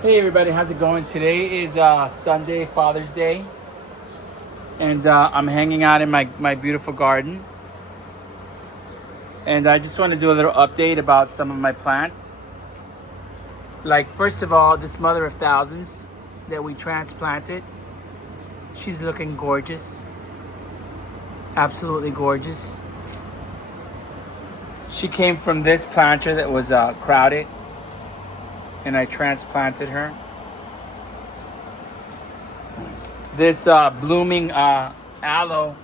Hey everybody, how's it going? Today is Sunday, Father's Day, and I'm hanging out in my beautiful garden. And I just want to do a little update about some of my plants. Like, first of all, this mother of thousands that we transplanted, she's looking gorgeous, absolutely gorgeous. She came from this planter that was crowded, and I transplanted her. This blooming aloe,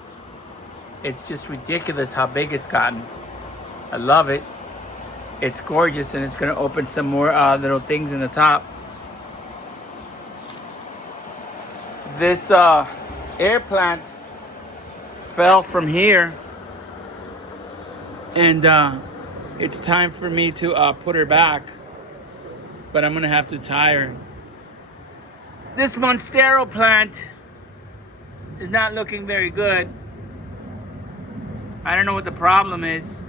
it's just ridiculous how big it's gotten. I love it. It's gorgeous, and it's going to open some more little things in the top. This air plant fell from here, and it's time for me to put her back, but I'm going to have to tie her. This Monstero plant is not looking very good. I don't know what the problem is.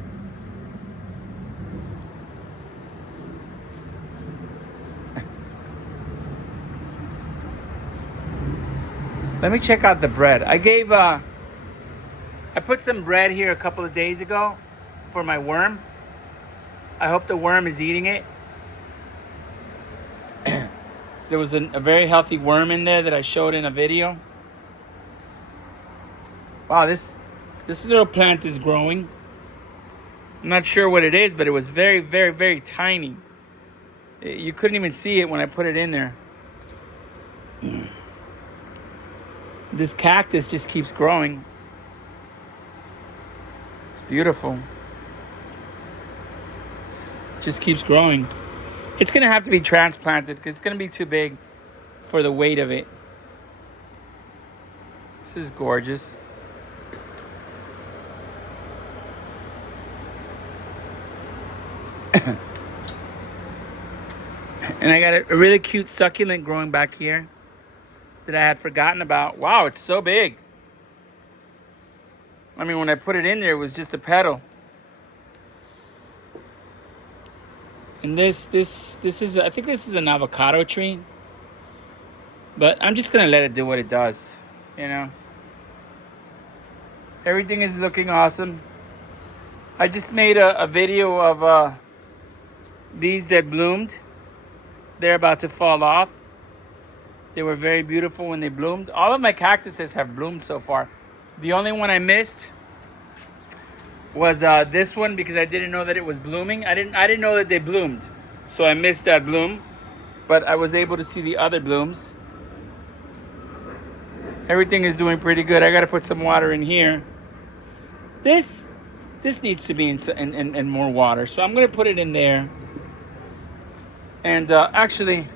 Let me check out the bread. I put some bread here a couple of days ago for my worm. I hope the worm is eating it. There was a very healthy worm in there that I showed in a video. Wow, this little plant is growing. I'm not sure what it is, but it was very, very, very tiny. You couldn't even see it when I put it in there. This cactus just keeps growing. It's beautiful. It just keeps growing. It's gonna have to be transplanted because it's gonna be too big for the weight of it. This is gorgeous. And I got a really cute succulent growing back here that I had forgotten about. Wow, it's so big. I mean, when I put it in there, it was just a petal. And this is, I think this is an avocado tree. But I'm just gonna let it do what it does, you know. Everything is looking awesome. I just made a video of these that bloomed. They're about to fall off. They were very beautiful when they bloomed. All of my cactuses have bloomed so far. The only one I missed was this one because I didn't know that it was blooming. I didn't know that they bloomed, so I missed that bloom. But I was able to see the other blooms. Everything is doing pretty good. I got to put some water in here. This needs to be in more water, so I'm gonna put it in there. And actually,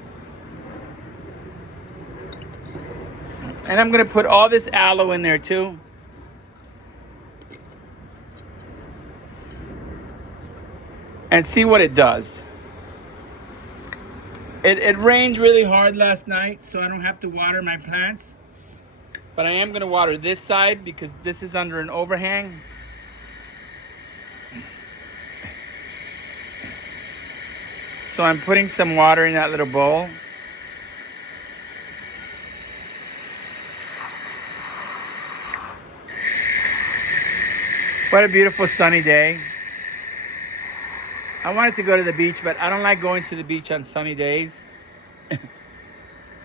and I'm gonna put all this aloe in there too. And see what it does. It rained really hard last night, so I don't have to water my plants. But I am gonna water this side because this is under an overhang. So I'm putting some water in that little bowl. What a beautiful sunny day. I wanted to go to the beach, but I don't like going to the beach on sunny days.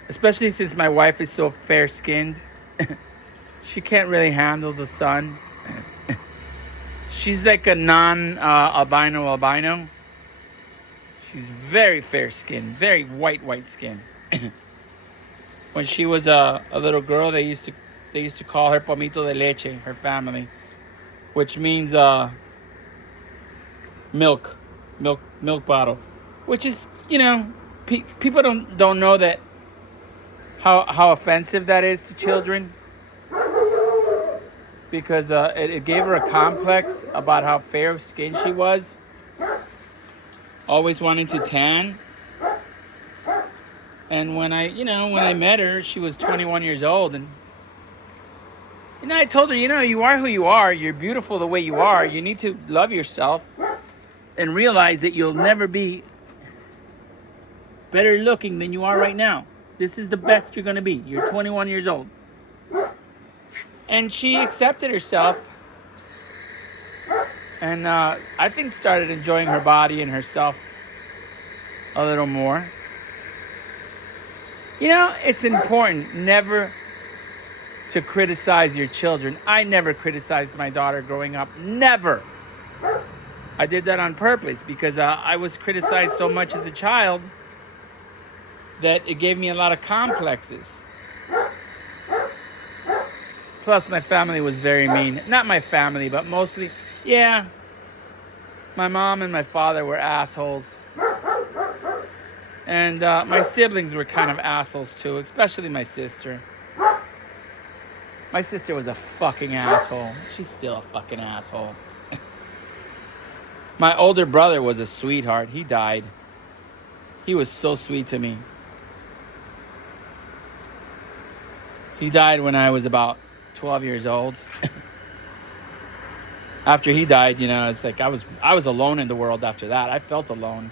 Especially since my wife is so fair-skinned. She can't really handle the sun. She's like a non-albino. She's very fair-skinned, very white skin. When she was a little girl, they used to call her Pomito de Leche, her family, which means milk bottle, which is, you know, people don't know that how offensive that is to children, because it gave her a complex about how fair skinned she was, always wanting to tan. And when I met her, she was 21 years old, and I told her, you are who you are. You're beautiful the way you are. You need to love yourself and realize that you'll never be better looking than you are right now. This is the best you're going to be. You're 21 years old. And she accepted herself. And I think started enjoying her body and herself a little more. You know, it's important never to criticize your children. I never criticized my daughter growing up. Never. I did that on purpose because I was criticized so much as a child that it gave me a lot of complexes. Plus, my family was very mean. Not my family, but mostly, yeah. My mom and my father were assholes. And my siblings were kind of assholes too, especially my sister. My sister was a fucking asshole. She's still a fucking asshole. My older brother was a sweetheart. He died. He was so sweet to me. He died when I was about 12 years old. After he died, you know, it's like I was alone in the world after that. I felt alone.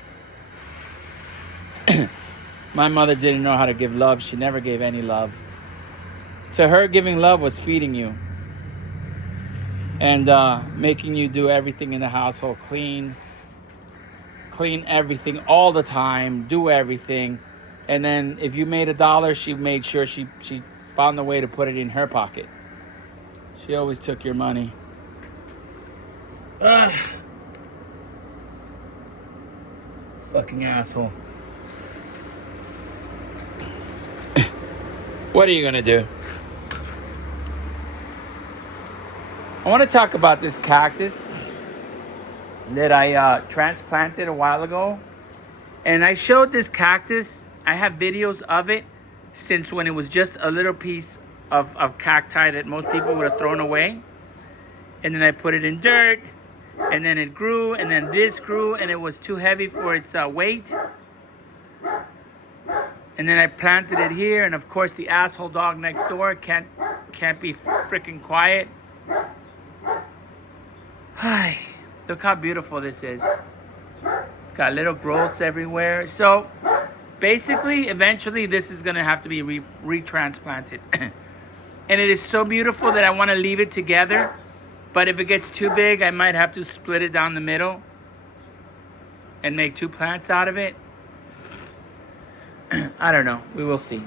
My mother didn't know how to give love. She never gave any love. To her, giving love was feeding you. And making you do everything in the household. Clean everything all the time. Do everything. And then if you made $1, she made sure she found a way to put it in her pocket. She always took your money. Fucking asshole. What are you gonna do? I want to talk about this cactus that I transplanted a while ago. And I showed this cactus. I have videos of it since when it was just a little piece of cacti that most people would have thrown away. And then I put it in dirt. And then it grew. And then this grew. And it was too heavy for its weight. And then I planted it here. And of course the asshole dog next door can't be freaking quiet. Hi, look how beautiful this is. It's got little growths everywhere. So basically, eventually this is gonna have to be retransplanted. And it is so beautiful that I wanna leave it together. But if it gets too big, I might have to split it down the middle and make 2 plants out of it. I don't know, we will see.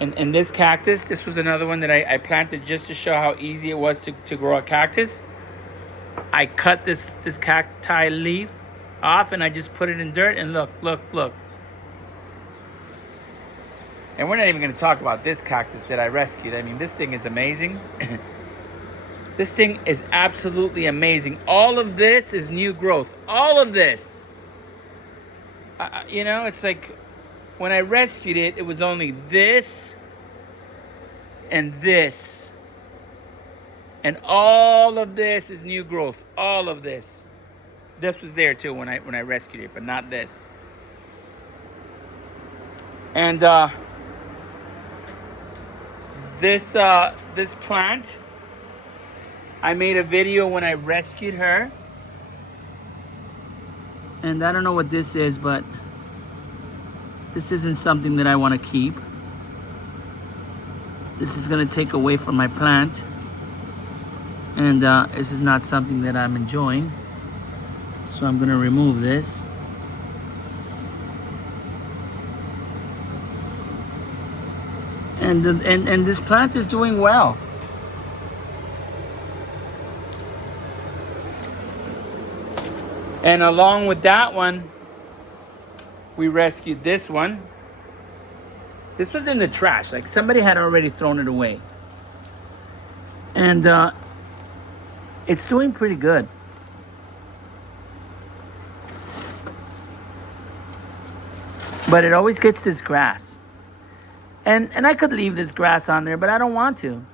And this cactus, this was another one that I planted just to show how easy it was to grow a cactus. I cut this cacti leaf off and I just put it in dirt and look. And we're not even gonna talk about this cactus that I rescued. I mean, this thing is amazing. This thing is absolutely amazing. All of this is new growth. All of this. You know, it's like, when I rescued it, it was only this and this. And all of this is new growth. All of this. This was there too when I rescued it, but not this. And this plant, I made a video when I rescued her. And I don't know what this is, but this isn't something that I want to keep. This is going to take away from my plant. And this is not something that I'm enjoying. So I'm going to remove this. And this plant is doing well. And along with that one, we rescued this one. This was in the trash. Like somebody had already thrown it away. And it's doing pretty good. But it always gets this grass. And I could leave this grass on there, but I don't want to.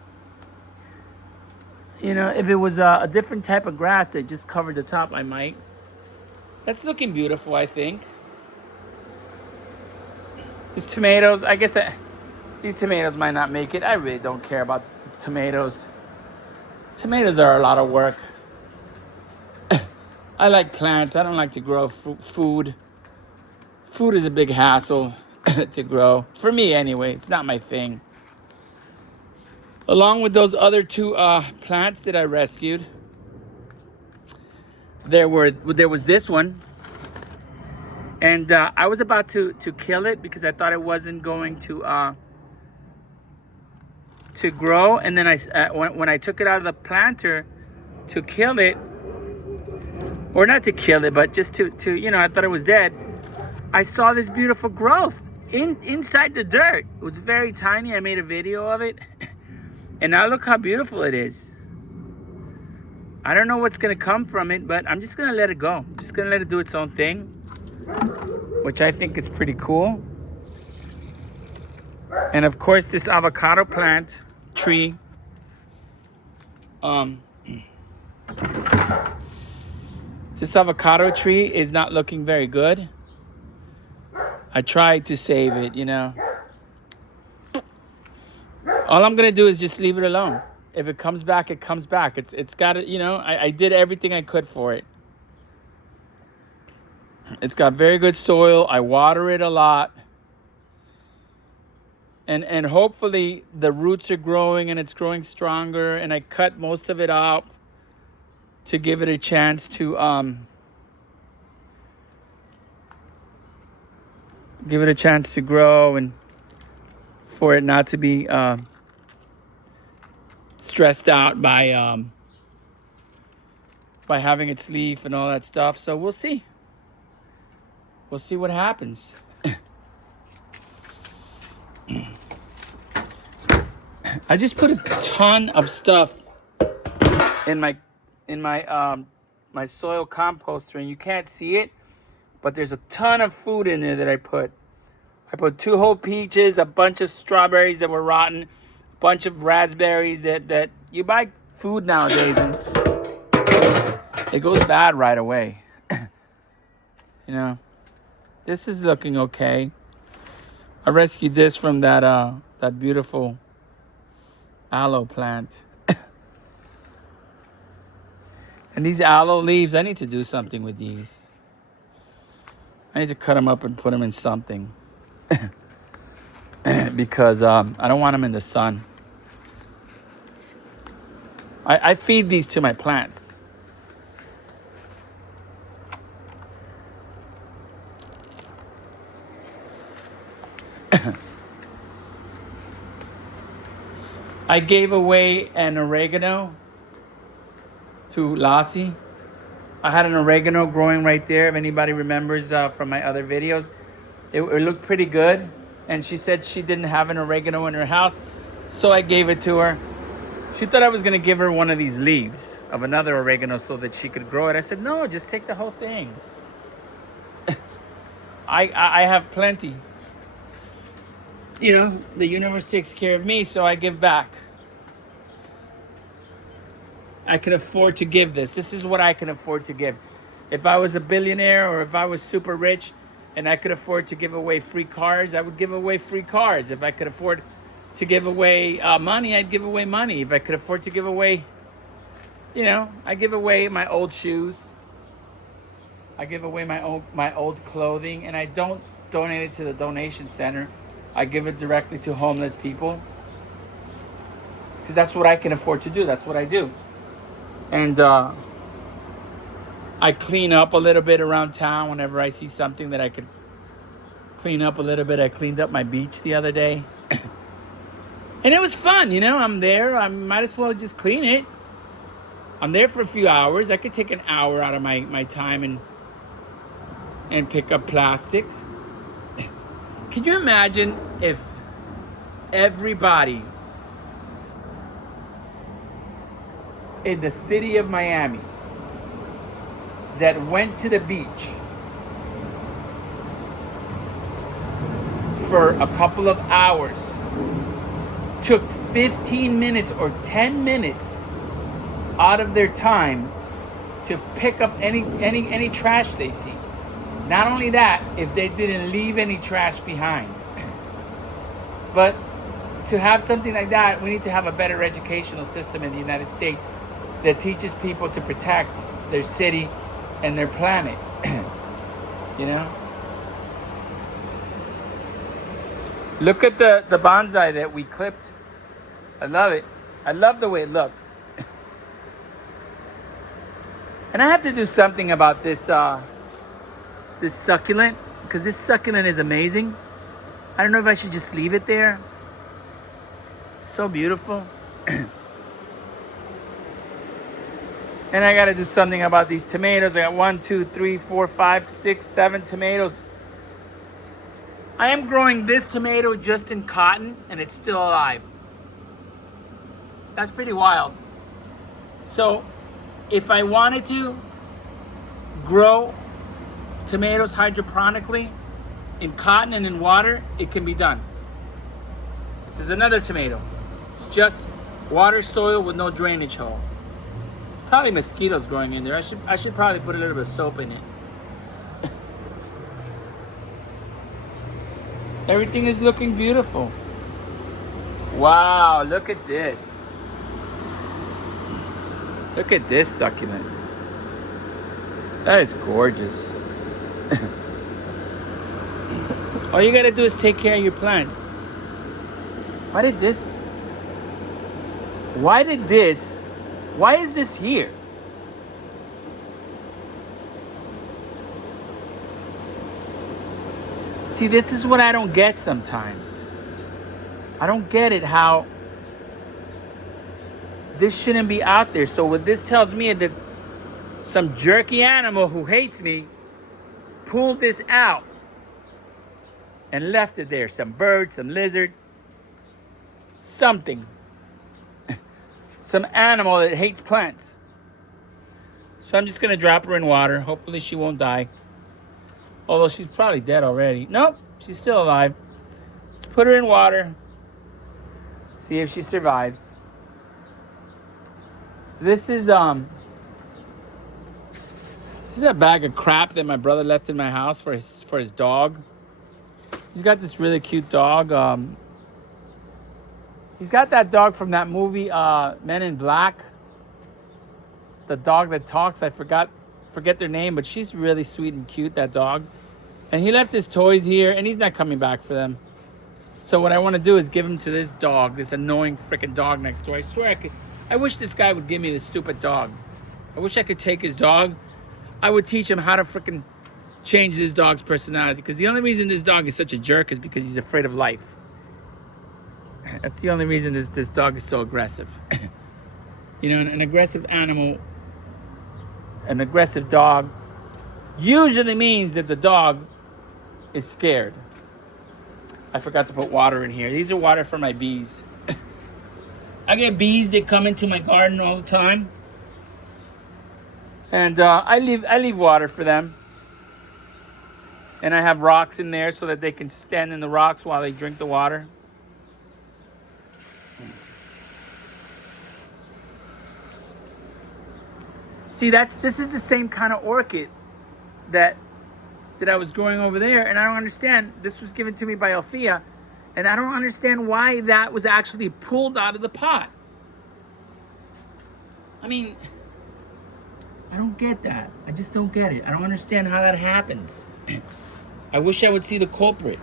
You know, if it was a different type of grass that just covered the top, I might. That's looking beautiful, I think. These tomatoes, I guess these tomatoes might not make it. I really don't care about the tomatoes. Tomatoes are a lot of work. I like plants. I don't like to grow food Food is a big hassle to grow. For me anyway, it's not my thing. Along with those other two plants that I rescued, there was this one. And I was about to kill it because I thought it wasn't going to grow. And then when I took it out of the planter to kill it, or not to kill it, but just to I thought it was dead. I saw this beautiful growth inside the dirt. It was very tiny. I made a video of it. And now look how beautiful it is. I don't know what's going to come from it, but I'm just going to let it go. I'm just going to let it do its own thing, which I think is pretty cool. And of course, this avocado plant tree, this avocado tree is not looking very good. I tried to save it, All I'm gonna do is just leave it alone. If it comes back, it comes back. It's got to, I did everything I could for it. It's got very good soil. I water it a lot. And hopefully the roots are growing and it's growing stronger. And I cut most of it off to give it a chance to grow and for it not to be stressed out by having its leaf and all that stuff. So we'll see. We'll see what happens. I just put a ton of stuff in my soil composter, and you can't see it, but there's a ton of food in there that I put. I put 2 whole peaches, a bunch of strawberries that were rotten, a bunch of raspberries that you buy food nowadays and it goes bad right away. This is looking okay. I rescued this from that beautiful aloe plant. And these aloe leaves, I need to do something with these. I need to cut them up and put them in something. Because I don't want them in the sun. I feed these to my plants. I gave away an oregano to Lassie. I had an oregano growing right there. If anybody remembers from my other videos, it looked pretty good. And she said she didn't have an oregano in her house, so I gave it to her. She thought I was going to give her one of these leaves of another oregano so that she could grow it. I said, no, just take the whole thing. I have plenty. The universe takes care of me, so I give back. I can afford to give this. This is what I can afford to give. If I was a billionaire or if I was super rich and I could afford to give away free cars, I would give away free cars. If I could afford to give away money, I'd give away money. If I could afford to give away, I give away my old shoes. I give away my old clothing, and I don't donate it to the donation center. I give it directly to homeless people because that's what I can afford to do. That's what I do. And I clean up a little bit around town whenever I see something that I could clean up a little bit. I cleaned up my beach the other day. And it was fun, I'm there. I might as well just clean it. I'm there for a few hours. I could take an hour out of my time and pick up plastic. Can you imagine if everybody in the city of Miami that went to the beach for a couple of hours took 15 minutes or 10 minutes out of their time to pick up any trash they see? Not only that, if they didn't leave any trash behind. But to have something like that, we need to have a better educational system in the United States that teaches people to protect their city and their planet. Look at the bonsai that we clipped. I love it. I love the way it looks. And I have to do something about this this succulent, because this succulent is amazing. I don't know if I should just leave it there. It's so beautiful. And I got to do something about these tomatoes. I got 1, 2, 3, 4, 5, 6, 7 tomatoes. I am growing this tomato just in cotton, and it's still alive. That's pretty wild. So if I wanted to grow tomatoes hydroponically in cotton and in water, it can be done. This is another tomato. It's just water, soil with no drainage hole. It's probably mosquitoes growing in there. I should probably put a little bit of soap in it. Everything is looking beautiful. Wow, look at this. Look at this succulent. That is gorgeous. All you gotta do is take care of your plants. Why is this here? See, this is what I don't get sometimes. I don't get it how this shouldn't be out there. So what this tells me is that some jerky animal who hates me pulled this out and left it there. Some bird, some lizard, something. Some animal that hates plants. So I'm just gonna drop her in water. Hopefully she won't die. Although she's probably dead already. Nope, she's still alive. Let's put her in water. See if she survives. This is a bag of crap that my brother left in my house for his dog. He's got this really cute dog. He's got that dog from that movie, Men in Black. The dog that talks, I forget their name, but she's really sweet and cute, that dog. And he left his toys here, and he's not coming back for them. So what I want to do is give him to this dog, this annoying freaking dog next door. I swear I wish this guy would give me this stupid dog. I wish I could take his dog. I would teach him how to freaking change this dog's personality. Because the only reason this dog is such a jerk is because he's afraid of life. That's the only reason this dog is so aggressive. You know, an aggressive animal, an aggressive dog, usually means that the dog is scared. I forgot to put water in here. These are water for my bees. I get bees that come into my garden all the time. And I leave water for them. And I have rocks in there so that they can stand in the rocks while they drink the water. See, this is the same kind of orchid that I was growing over there, and I don't understand. This was given to me by Althea, and I don't understand why that was actually pulled out of the pot. I mean, I don't get that. I just don't get it. I don't understand how that happens. I wish I would see the culprit.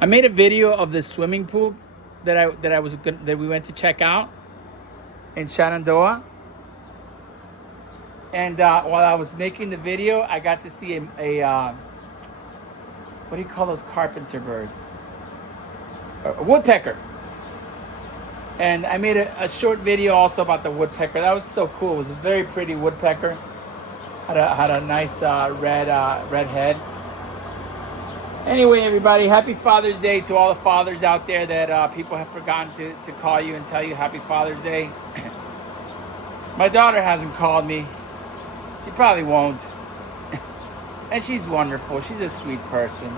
I made a video of this swimming pool that we went to check out in Shenandoah. And while I was making the video, I got to see a what do you call those carpenter birds? A woodpecker. And I made a short video also about the woodpecker. That was so cool. It was a very pretty woodpecker. Had a nice red head. Anyway, everybody, happy Father's Day to all the fathers out there that people have forgotten to call you and tell you happy Father's Day. My daughter hasn't called me. She probably won't. And she's wonderful. She's a sweet person.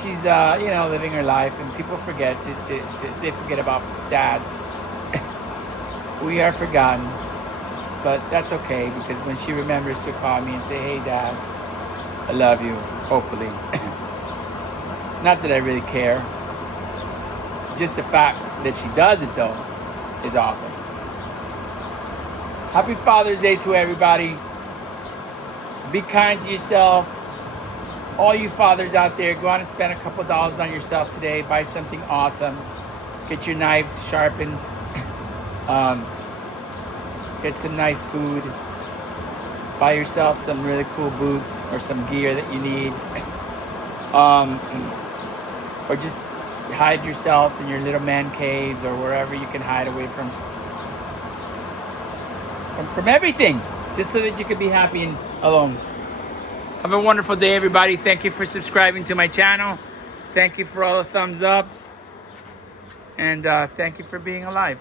She's, living her life, and people forget they forget about dads. We are forgotten. But that's okay, because when she remembers to call me and say, hey, Dad, I love you, hopefully. Not that I really care. Just the fact that she does it, though, is awesome. Happy Father's Day to everybody. Be kind to yourself. All you fathers out there, go out and spend a couple dollars on yourself today. Buy something awesome. Get your knives sharpened. Get some nice food. Buy yourself some really cool boots or some gear that you need. Or just hide yourselves in your little man caves or wherever you can hide away from everything, just so that you can be happy and alone. Have a wonderful day, everybody. Thank you for subscribing to my channel. Thank you for all the thumbs ups. And thank you for being alive.